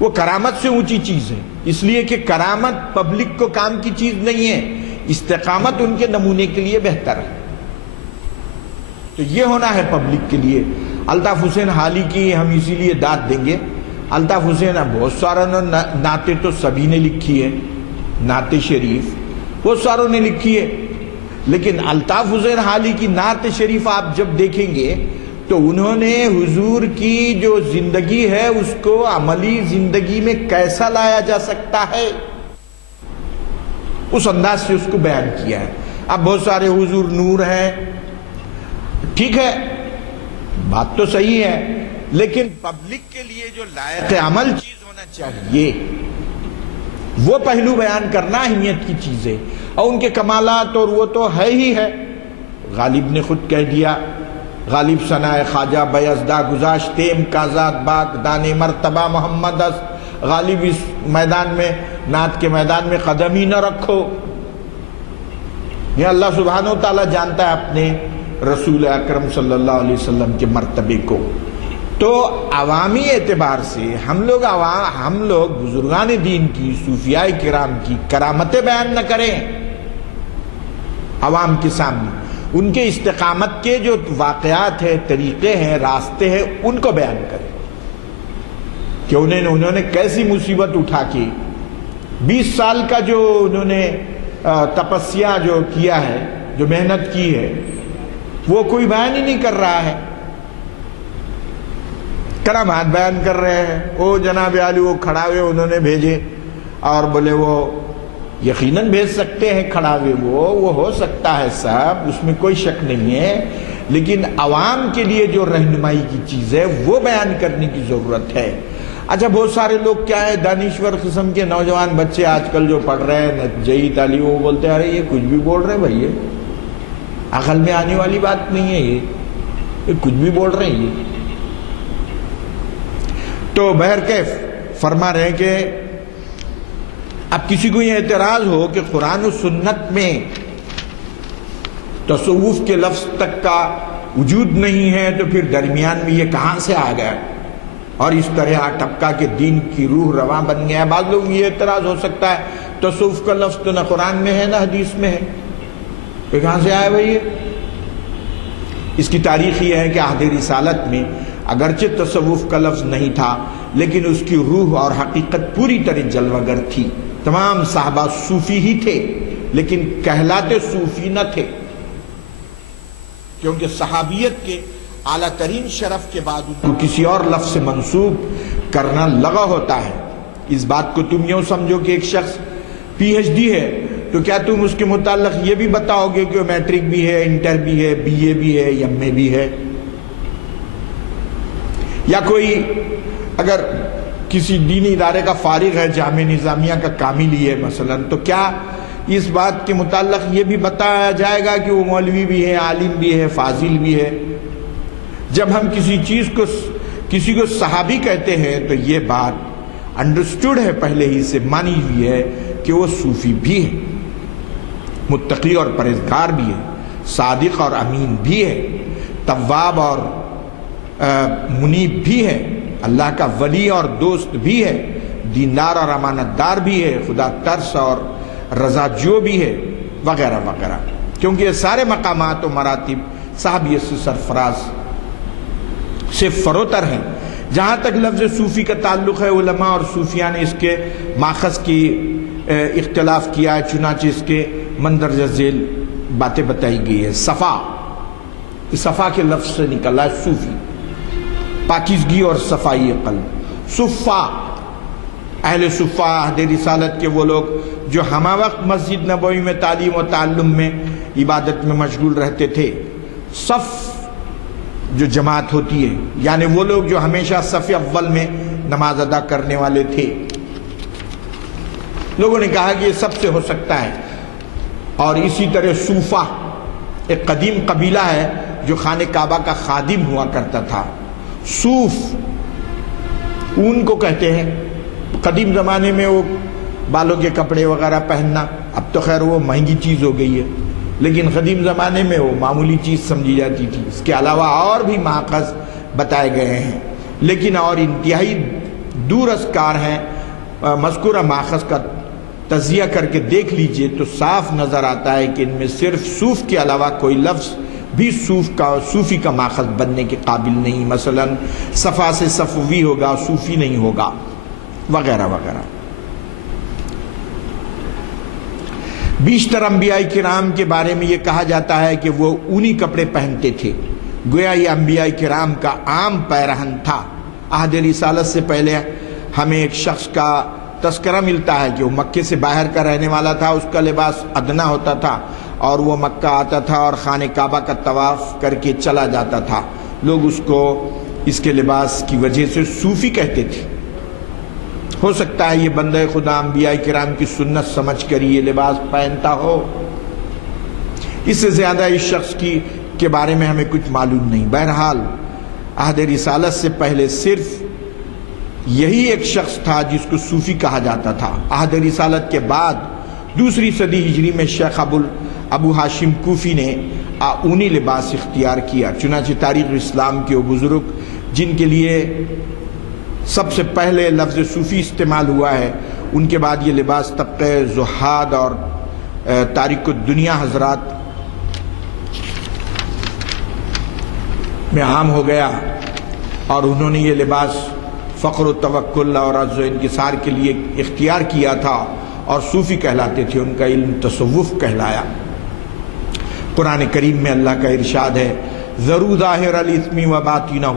وہ کرامت سے اونچی چیز ہے. اس لیے کہ کرامت پبلک کو کام کی چیز نہیں ہے، استقامت ان کے نمونے کے لیے بہتر ہے. تو یہ ہونا ہے پبلک کے لیے. الطاف حسین حالی کی ہم اسی لیے داد دیں گے. الطاف حسین بہت ساروں نے نعتیں تو سبھی نے لکھی ہے، نعت شریف بہت ساروں نے لکھی ہے، لیکن الطاف حسین حالی کی نعت شریف آپ جب دیکھیں گے تو انہوں نے حضور کی جو زندگی ہے اس کو عملی زندگی میں کیسا لایا جا سکتا ہے اس انداز سے اس کو بیان کیا ہے. اب بہت سارے حضور نور ہیں، ٹھیک ہے، بات تو صحیح ہے، لیکن پبلک کے لیے جو لائق عمل چیز ہونا چاہیے وہ پہلو بیان کرنا اہمیت کی چیز ہے. اور ان کے کمالات اور وہ تو ہے ہی ہے. غالب نے خود کہہ دیا، غالب ثناء خواجہ بیزدہ گذاشتیم کازاد باغ دانے مرتبہ محمد اس. غالب اس میدان میں، نعت کے میدان میں قدم ہی نہ رکھو. یہ اللہ سبحانہ و تعالیٰ جانتا ہے اپنے رسول اکرم صلی اللہ علیہ وسلم کے مرتبے کو. تو عوامی اعتبار سے ہم لوگ بزرگان دین کی، صوفیاء کرام کی کرامتیں بیان نہ کریں عوام کے سامنے. ان کے استقامت کے جو واقعات ہیں، طریقے ہیں، راستے ہیں، ان کو بیان کریں کہ انہوں نے کیسی مصیبت اٹھا کے 20 سال کا جو انہوں نے تپسیا جو کیا ہے، جو محنت کی ہے، وہ کوئی بیان ہی نہیں کر رہا ہے. کرامات بیان کر رہے ہیں. وہ جناب عالی وہ کھڑا ہوئے انہوں نے بھیجے اور بولے وہ یقیناً بھیج سکتے ہیں کھڑا ہوئے، وہ ہو سکتا ہے صاحب، اس میں کوئی شک نہیں ہے، لیکن عوام کے لیے جو رہنمائی کی چیز ہے وہ بیان کرنے کی ضرورت ہے. اچھا بہت سارے لوگ کیا ہے، دانشور قسم کے نوجوان بچے آج کل جو پڑھ رہے ہیں جئی تعلیم، وہ بولتے ہیں ارے یہ کچھ بھی بول رہے ہیں بھائی، یہ عقل میں آنے والی بات نہیں ہے، یہ کچھ بھی بول رہے ہیں. یہ تو بہرکیف فرما رہے ہیں کہ اب کسی کو یہ اعتراض ہو کہ قرآن و سنت میں تصوف کے لفظ تک کا وجود نہیں ہے تو پھر درمیان میں یہ کہاں سے آ گیا اور اس طرح ٹپکا کے دین کی روح رواں بن گیا. بعض لوگ یہ اعتراض ہو سکتا ہے تصوف کا لفظ تو نہ قرآن میں ہے نہ حدیث میں ہے، یہ کہاں سے آیا بھائی؟ اس کی تاریخ یہ ہے کہ عہد رسالت میں اگرچہ تصوف کا لفظ نہیں تھا لیکن اس کی روح اور حقیقت پوری طرح جلوگر تھی. تمام صحابہ صوفی ہی تھے لیکن کہلاتے صوفی نہ تھے، کیونکہ صحابیت کے اعلیٰ ترین شرف کے بعد ان کو کسی اور لفظ سے منسوب کرنا لغو ہوتا ہے. اس بات کو تم یوں سمجھو کہ ایک شخص پی ایچ ڈی ہے تو کیا تم اس کے متعلق یہ بھی بتاؤ گے کہ وہ میٹرک بھی ہے، انٹر بھی ہے، بی اے بھی ہے، ایم اے بھی ہے؟ یا کوئی اگر کسی دینی ادارے کا فارغ ہے، جامعہ نظامیہ کا کامل ہی ہے مثلا، تو کیا اس بات کے متعلق یہ بھی بتایا جائے گا کہ وہ مولوی بھی ہے، عالم بھی ہے، فاضل بھی ہے؟ جب ہم کسی کو صحابی کہتے ہیں تو یہ بات انڈرسٹوڈ ہے، پہلے ہی سے مانی ہوئی ہے کہ وہ صوفی بھی ہے، متقی اور پرہیزگار بھی ہے، صادق اور امین بھی ہے، تواب اور منیب بھی ہے، اللہ کا ولی اور دوست بھی ہے، دیندار اور امانت دار بھی ہے، خدا ترس اور رضا جو بھی ہے، وغیرہ وغیرہ. کیونکہ یہ سارے مقامات و مراتب صحابیت سے سرفراز سے فروتر ہیں. جہاں تک لفظ صوفی کا تعلق ہے، علماء اور صوفیاء نے اس کے ماخذ کی اختلاف کیا ہے، چنانچہ اس کے مندرجہ ذیل باتیں بتائی گئی ہے. صفا کے لفظ سے نکلا ہے صوفی، پاکیزگی اور صفائی قلب. صفا، اہل صفا عہد رسالت کے وہ لوگ جو ہمہ وقت مسجد نبوی میں تعلیم و تعلم میں عبادت میں مشغول رہتے تھے. صف جو جماعت ہوتی ہے، یعنی وہ لوگ جو ہمیشہ صف اول میں نماز ادا کرنے والے تھے. لوگوں نے کہا کہ یہ سب سے ہو سکتا ہے. اور اسی طرح صوفہ ایک قدیم قبیلہ ہے جو خانہ کعبہ کا خادم ہوا کرتا تھا. صوف اون کو کہتے ہیں. قدیم زمانے میں وہ بالوں کے کپڑے وغیرہ پہننا، اب تو خیر وہ مہنگی چیز ہو گئی ہے، لیکن قدیم زمانے میں وہ معمولی چیز سمجھی جاتی تھی. اس کے علاوہ اور بھی ماخذ بتائے گئے ہیں لیکن اور انتہائی دور از کار ہیں. مذکورہ ماخذ کا تجزیہ کر کے دیکھ لیجئے تو صاف نظر آتا ہے کہ ان میں صرف صوف کے علاوہ کوئی لفظ بھی صوفی کا ماخذ بننے کے قابل نہیں. مثلا صفا سے صفوی ہوگا، صوفی نہیں ہوگا، وغیرہ وغیرہ. بیشتر انبیاء کرام کے بارے میں یہ کہا جاتا ہے کہ وہ اونی کپڑے پہنتے تھے، گویا یہ انبیاء کرام کا عام پیرہن تھا. عہد رسالت سے پہلے ہمیں ایک شخص کا تذکرہ ملتا ہے کہ وہ مکے سے باہر کا رہنے والا تھا. اس کا لباس ادنا ہوتا تھا اور وہ مکہ آتا تھا اور خانہ کعبہ کا طواف کر کے چلا جاتا تھا. لوگ اس کو اس کے لباس کی وجہ سے صوفی کہتے تھے. ہو سکتا ہے یہ بندہ خدا انبیاء کرام کی سنت سمجھ کر یہ لباس پہنتا ہو. اس سے زیادہ اس شخص کے بارے میں ہمیں کچھ معلوم نہیں. بہرحال عہد رسالت سے پہلے صرف یہی ایک شخص تھا جس کو صوفی کہا جاتا تھا. عہد رسالت کے بعد دوسری صدی ہجری میں شیخ ابو ہاشم کوفی نے اونی لباس اختیار کیا. چنانچہ تاریخ اسلام کے وہ بزرگ جن کے لیے سب سے پہلے لفظ صوفی استعمال ہوا ہے، ان کے بعد یہ لباس طبقہ زہاد اور تارک الدنیا حضرات میں عام ہو گیا، اور انہوں نے یہ لباس فقر و توکل اور عجز و انکسار کے لیے اختیار کیا تھا، اور صوفی کہلاتے تھے. ان کا علم تصوف کہلایا. قرآن کریم میں اللہ کا ارشاد ہے ذرو ظاہر الاثم و باطنہ،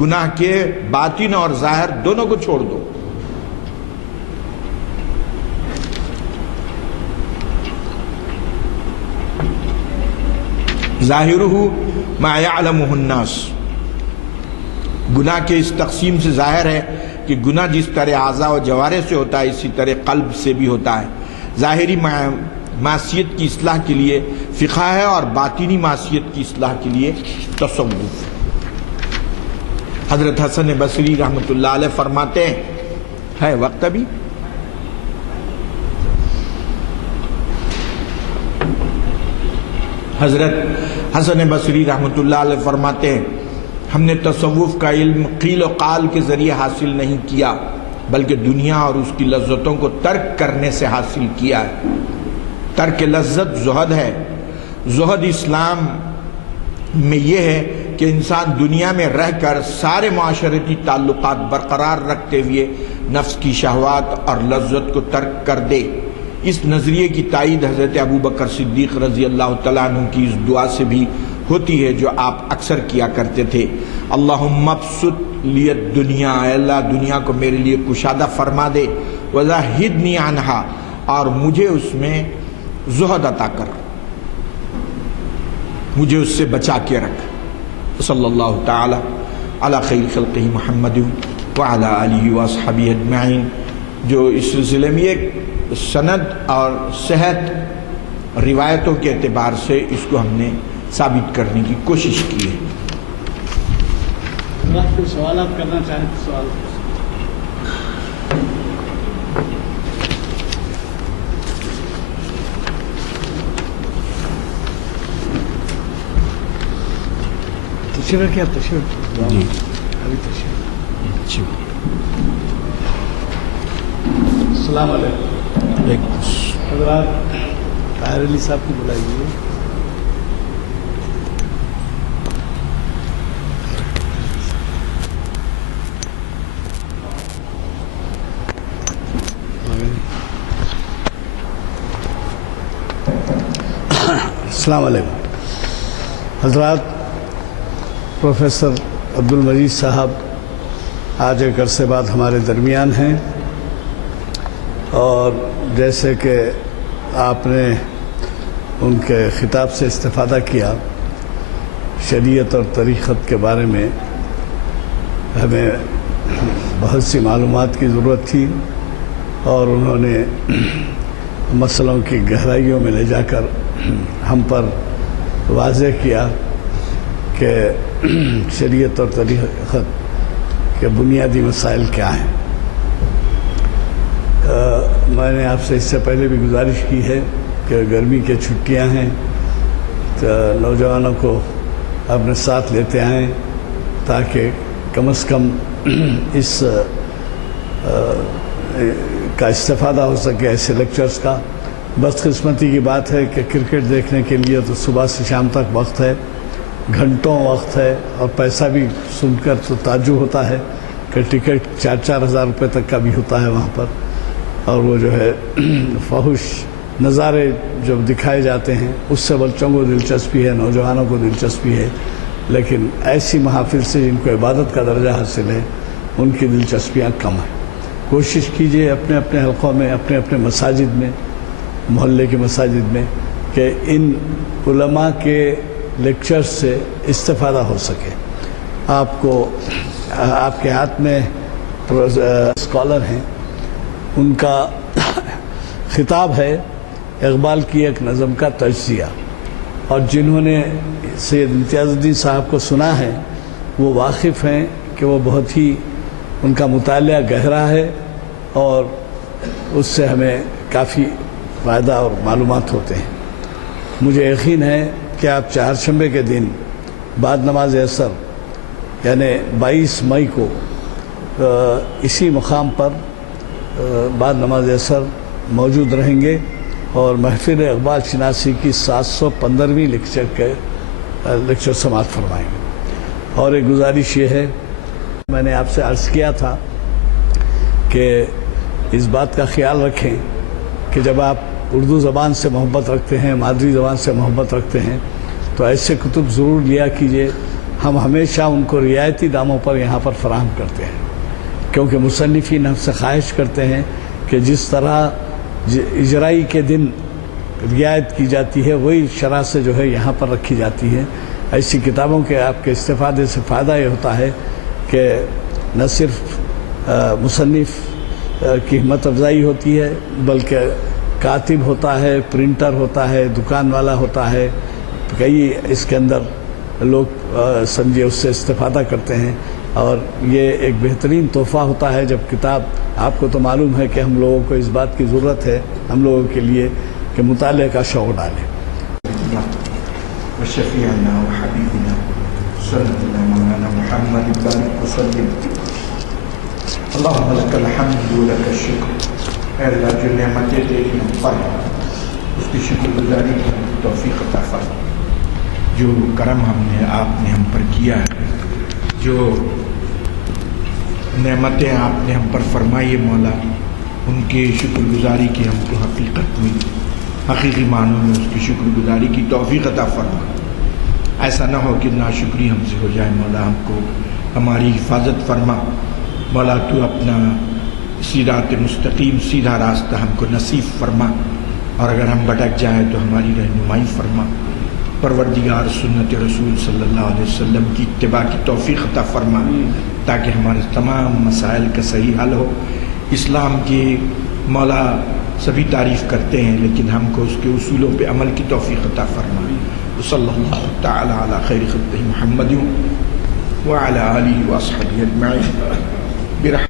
گناہ کے باطن اور ظاہر دونوں کو چھوڑ دو. ظاہرہ ما یعلمہ الناس، گناہ کے اس تقسیم سے ظاہر ہے کہ گناہ جس طرح اعضاء و جوارح سے ہوتا ہے اسی طرح قلب سے بھی ہوتا ہے. ظاہری معصیت کی اصلاح کے لیے فقہ ہے، اور باطنی معصیت کی اصلاح کے لیے تصوف. حضرت حسن بصری رحمۃ اللہ علیہ فرماتے ہیں، ہے وقت ابھی؟ حضرت حسن بصری رحمۃ اللہ علیہ فرماتے ہیں ہم نے تصوف کا علم قیل و قال کے ذریعے حاصل نہیں کیا، بلکہ دنیا اور اس کی لذتوں کو ترک کرنے سے حاصل کیا ہے. ترک لذت زہد ہے. زہد اسلام میں یہ ہے کہ انسان دنیا میں رہ کر سارے معاشرتی تعلقات برقرار رکھتے ہوئے نفس کی شہوات اور لذت کو ترک کر دے. اس نظریے کی تائید حضرت ابوبکر صدیق رضی اللہ تعالیٰ عنہ کی اس دعا سے بھی ہوتی ہے جو آپ اکثر کیا کرتے تھے، اللہم ابسط لی الدنیا، اے اللہ دنیا کو میرے لیے کشادہ فرما دے، وزاہدنی عنہا، اور مجھے اس میں زہد عطا کر، مجھے اس سے بچا کے رکھ. صلی اللہ تعالی علی خیر خلقہ محمد وعلی آلہ واصحابہ اجمعین. جو اس سلسلے میں ایک سند اور صحت روایتوں کے اعتبار سے اس کو ہم نے ثابت کرنے کی کوشش کی ہے. کوئی سوالات کرنا چاہیں تو سوال. تشریف رکھیے آپ، تشریف. جی ابھی تشریف. اچھی السلام علیکم. حضرات طاہر علی صاحب کو بلائیے. السلام علیکم. حضرات، پروفیسر عبد المجید صاحب آج ایک عرصے بعد ہمارے درمیان ہیں، اور جیسے کہ آپ نے ان کے خطاب سے استفادہ کیا، شریعت اور طریقت کے بارے میں ہمیں بہت سی معلومات کی ضرورت تھی، اور انہوں نے مسئلوں کی گہرائیوں میں لے جا کر ہم پر واضح کیا کہ شریعت اور طریقت کے بنیادی مسائل کیا ہیں. میں نے آپ سے اس سے پہلے بھی گزارش کی ہے کہ گرمی کے چھٹیاں ہیں تو نوجوانوں کو اپنے ساتھ لیتے آئیں تاکہ کم از کم اس کا استفادہ ہو سکے ایسے لیکچرز کا. بدقسمتی کی بات ہے کہ کرکٹ دیکھنے کے لیے تو صبح سے شام تک وقت ہے، گھنٹوں وقت ہے، اور پیسہ بھی سن کر تو تعجب ہوتا ہے کہ ٹکٹ 4-4 ہزار روپے تک کا بھی ہوتا ہے وہاں پر، اور وہ جو ہے فحش نظارے جب دکھائے جاتے ہیں اس سے بچوں کو دلچسپی ہے، نوجوانوں کو دلچسپی ہے، لیکن ایسی محافل سے جن کو عبادت کا درجہ حاصل ہے ان کی دلچسپیاں کم ہیں. کوشش کیجئے اپنے اپنے حلقوں میں، اپنے اپنے مساجد میں، محلے کی مساجد میں، کہ ان علماء کے لیکچرز سے استفادہ ہو سکے. آپ کے ہاتھ میں اسکالر ہیں، ان کا خطاب ہے اقبال کی ایک نظم کا تجزیہ، اور جنہوں نے سید امتیاز الدین صاحب کو سنا ہے وہ واقف ہیں کہ وہ بہت ہی ان کا مطالعہ گہرا ہے، اور اس سے ہمیں کافی فائدہ اور معلومات ہوتے ہیں. مجھے یقین ہے کہ آپ چہارشنبے کے دن بعد نماز عصر یعنی 22 مئی کو اسی مقام پر بعد نماز عصر موجود رہیں گے اور محفل اقبال شناسی کی 715ویں لیکچر سماعت فرمائیں گے۔ اور ایک گزارش یہ ہے، میں نے آپ سے عرض کیا تھا کہ اس بات کا خیال رکھیں کہ جب آپ اردو زبان سے محبت رکھتے ہیں، مادری زبان سے محبت رکھتے ہیں، تو ایسے کتب ضرور لیا کیجیے۔ ہم ہمیشہ ان کو رعایتی داموں پر یہاں پر فراہم کرتے ہیں، کیونکہ مصنفین ہم سے خواہش کرتے ہیں کہ جس طرح اجرائی کے دن رعایت کی جاتی ہے وہی شرح سے جو ہے یہاں پر رکھی جاتی ہے۔ ایسی کتابوں کے آپ کے استفادے سے فائدہ یہ ہوتا ہے کہ نہ صرف مصنف کی ہمت افزائی ہوتی ہے، بلکہ کاتب ہوتا ہے، پرنٹر ہوتا ہے، دکان والا ہوتا ہے، کئی اس کے اندر لوگ سمجھے اس سے استفادہ کرتے ہیں، اور یہ ایک بہترین تحفہ ہوتا ہے جب کتاب، آپ کو تو معلوم ہے کہ ہم لوگوں کو اس بات کی ضرورت ہے ہم لوگوں کے لیے کہ مطالعے کا شوق ڈالیں۔ وشفیعنا وحبیبنا صلی اللہ مولانا محمد بارک وسلم۔ اللہم لک الحمد ولک الشکر۔ اے اللہ جو نعمتیں تیری ہم پر ہیں اس کی شکر گزاری کی توفیق عطا فرما۔ جو کرم ہم نے آپ نے ہم پر کیا ہے، جو نعمتیں آپ نے ہم پر فرمائی مولا، ان کے شکر گزاری کی ہم کو حقیقت میں حقیقی معنوں میں اس کی شکر گزاری کی توفیق عطا فرما۔ ایسا نہ ہو کہ ناشکری ہم سے ہو جائے مولا، ہم کو ہماری حفاظت فرما مولا۔ تو اپنا صراط مستقیم سیدھا راستہ ہم کو نصیب فرما، اور اگر ہم بھٹک جائیں تو ہماری رہنمائی فرما۔ پروردگار سنت رسول صلی اللہ علیہ وسلم کی اتباع کی توفیق عطا فرما، تاکہ ہمارے تمام مسائل کا صحیح حل ہو۔ اسلام کی مولا سبھی تعریف کرتے ہیں، لیکن ہم کو اس کے اصولوں پہ عمل کی توفیق عطا فرما۔ صلی اللہ تعالی علی خیر خلقہ محمد وعلی آلہ واصحابہ اجمعین۔